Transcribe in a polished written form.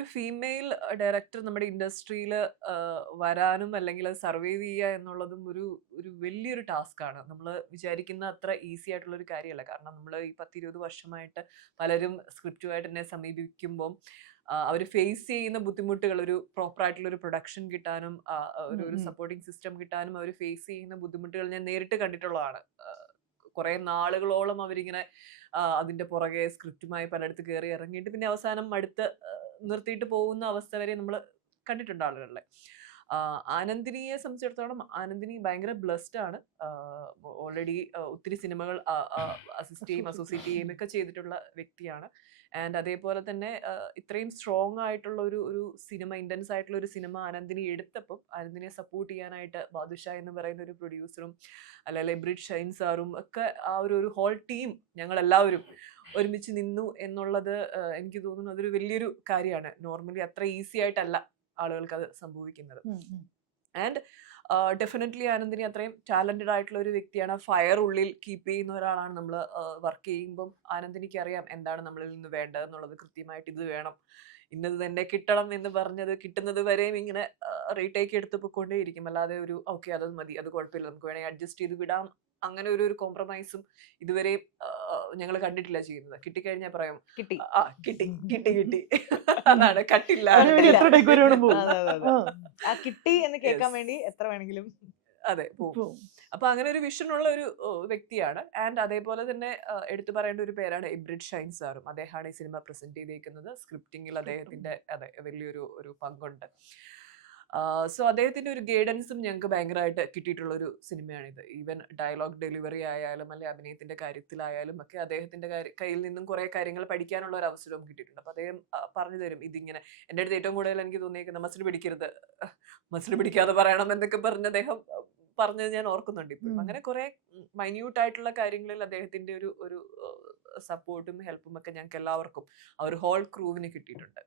ഒരു female director നമ്മുടെ ഇൻഡസ്ട്രിയിൽ വരാനും അല്ലെങ്കിൽ അത് സർവൈവ് ചെയ്യുക എന്നുള്ളതും ഒരു ഒരു വലിയൊരു ടാസ്ക് ആണ്. നമ്മൾ വിചാരിക്കുന്ന അത്ര ഈസി ആയിട്ടുള്ള ഒരു കാര്യമല്ല. കാരണം നമ്മൾ ഈ 10-20 വർഷമായിട്ട് പലരും സ്ക്രിപ്റ്റുമായിട്ട് എന്നെ സമീപിക്കുമ്പോൾ അവർ ഫേസ് ചെയ്യുന്ന ബുദ്ധിമുട്ടുകൾ, ഒരു പ്രോപ്പർ ആയിട്ടുള്ള ഒരു പ്രൊഡക്ഷൻ കിട്ടാനും ഉം, ഒരു ഉം. സപ്പോർട്ടിംഗ് സിസ്റ്റം കിട്ടാനും അവർ ഫേസ് ചെയ്യുന്ന ബുദ്ധിമുട്ടുകൾ ഞാൻ നേരിട്ട് കണ്ടിട്ടുള്ളതാണ്. കുറെ നാളുകളോളം അവരിങ്ങനെ അതിന്റെ പുറകെ സ്ക്രിപ്റ്റുമായി പലയിടത്ത് കയറി ഇറങ്ങിയിട്ട് പിന്നെ അവസാനം അടുത്ത് നിർത്തിയിട്ട് പോകുന്ന അവസ്ഥ വരെ നമ്മൾ കണ്ടിട്ടുണ്ട് ആളുകളിലെ. ആനന്ദിനിയെ സംബന്ധിച്ചിടത്തോളം ആനന്ദിനി ഭയങ്കര ബ്ലെസ്ഡ് ആണ്. ഓൾറെഡി ഒത്തിരി സിനിമകൾ അസിസ്റ്റ് ചെയ്യും അസോസിയേറ്റ് ചെയ്യുകയും ഒക്കെ ചെയ്തിട്ടുള്ള വ്യക്തിയാണ്. ആൻഡ് അതേപോലെ തന്നെ ഇത്രയും സ്ട്രോങ് ആയിട്ടുള്ള ഒരു ഒരു സിനിമ, ഇന്റൻസ് ആയിട്ടുള്ള ഒരു സിനിമ ആനന്ദിനി എടുത്തപ്പോൾ ആനന്ദിനിയെ സപ്പോർട്ട് ചെയ്യാനായിട്ട് ബാദുഷാ എന്ന് പറയുന്ന ഒരു പ്രൊഡ്യൂസറും അല്ലെങ്കിൽ എബ്രിഡ് ഷൈൻ സാറും ഒക്കെ ആ ഒരു ഒരു ഹോൾ ടീം ഞങ്ങൾ എല്ലാവരും ഒരുമിച്ച് നിന്നു എന്നുള്ളത് എനിക്ക് തോന്നുന്നു അതൊരു വലിയൊരു കാര്യമാണ്. നോർമലി അത്ര ഈസി ആയിട്ടല്ല ആളുകൾക്ക് അത് സംഭവിക്കുന്നത്. ഉം, ഉം. ആൻഡ് ഡെഫിനറ്റ്ലി ആനന്ദിനി അത്രയും ടാലന്റഡ് ആയിട്ടുള്ള ഒരു വ്യക്തിയാണ്. ഫയർ ഉള്ളിൽ കീപ്പ് ചെയ്യുന്ന ഒരാളാണ്. നമ്മൾ വർക്ക് ചെയ്യുമ്പം ആനന്ദിനിക്ക് അറിയാം എന്താണ് നമ്മളിൽ നിന്ന് വേണ്ടത് എന്നുള്ളത്. കൃത്യമായിട്ട് ഇത് വേണം, ഇന്നത് തന്നെ കിട്ടണം എന്ന് പറഞ്ഞത് കിട്ടുന്നത് വരെയും ഇങ്ങനെ റീടേക്ക് എടുത്ത് പൊയ്ക്കൊണ്ടേയിരിക്കും. അല്ലാതെ ഒരു ഓക്കെ അത് മതി, അത് കുഴപ്പമില്ല, നമുക്ക് വേണമെങ്കിൽ അഡ്ജസ്റ്റ് ചെയ്ത് വിടാം, അങ്ങനെ ഒരു ഒരു കോംപ്രമൈസും ഇതുവരെയും ഞങ്ങൾ കണ്ടിട്ടില്ല ചെയ്യുന്നത്. കിട്ടിക്കഴിഞ്ഞാൽ പറയും കിട്ടി. ആ കിട്ടി കിട്ടി കിട്ടി അതാണ് കട്ടില്ല അതിനുവേണ്ടി കട്ടില്ല. എത്ര ടേക്ക് വേണം പോകും. അതെ അതെ അതെ. ആ, ആ കിട്ടി എന്ന് കേൾക്കാൻ യെസ്, വേണ്ടി എത്ര വേണമെങ്കിലും. അതെ പോവും. പോവും. അപ്പൊ അങ്ങനെ ഒരു വിഷൻ ഉള്ള ഒരു വ്യക്തിയാണ്. ആൻഡ് അതേപോലെ തന്നെ എടുത്തു പറയേണ്ട ഒരു പേരാണ് എബ്രിഡ് ഷൈൻ സാറും. അദ്ദേഹമാണ് ഈ സിനിമ പ്രസന്റ് ചെയ്തേക്കുന്നത്. സ്ക്രിപ്റ്റിംഗിൽ അദ്ദേഹത്തിന്റെ അതെ വലിയൊരു ഒരു പങ്കുണ്ട്. സോ അദ്ദേഹത്തിന്റെ ഒരു ഗൈഡൻസും ഞങ്ങൾക്ക് ഭയങ്കരമായിട്ട് കിട്ടിയിട്ടുള്ള ഒരു സിനിമയാണിത്. ഈവൻ ഡയലോഗ് ഡെലിവറി ആയാലും അല്ലെ അഭിനയത്തിന്റെ കാര്യത്തിലായാലും ഒക്കെ അദ്ദേഹത്തിന്റെ കയ്യിൽ നിന്നും കുറെ കാര്യങ്ങൾ പഠിക്കാനുള്ള ഒരു അവസരവും കിട്ടിയിട്ടുണ്ട്. അപ്പൊ അദ്ദേഹം പറഞ്ഞു തരും ഇതിങ്ങനെ. എൻ്റെ അടുത്ത് ഏറ്റവും കൂടുതൽ എനിക്ക് തോന്നിയേക്കുന്നത് മസിൽ പിടിക്കരുത്, മസിൽ പിടിക്കാതെ പറയണം എന്നൊക്കെ പറഞ്ഞ് അദ്ദേഹം പറഞ്ഞത് ഞാൻ ഓർക്കുന്നുണ്ട് ഇപ്പോഴും. ഉം. അങ്ങനെ കുറെ മൈന്യൂട്ട് ആയിട്ടുള്ള കാര്യങ്ങളിൽ അദ്ദേഹത്തിന്റെ ഒരു ഒരു സപ്പോർട്ടും ഹെൽപ്പും ഒക്കെ ഞങ്ങൾക്ക് എല്ലാവർക്കും ആ ഒരു ഹോൾ ക്രൂവിന് കിട്ടിയിട്ടുണ്ട്.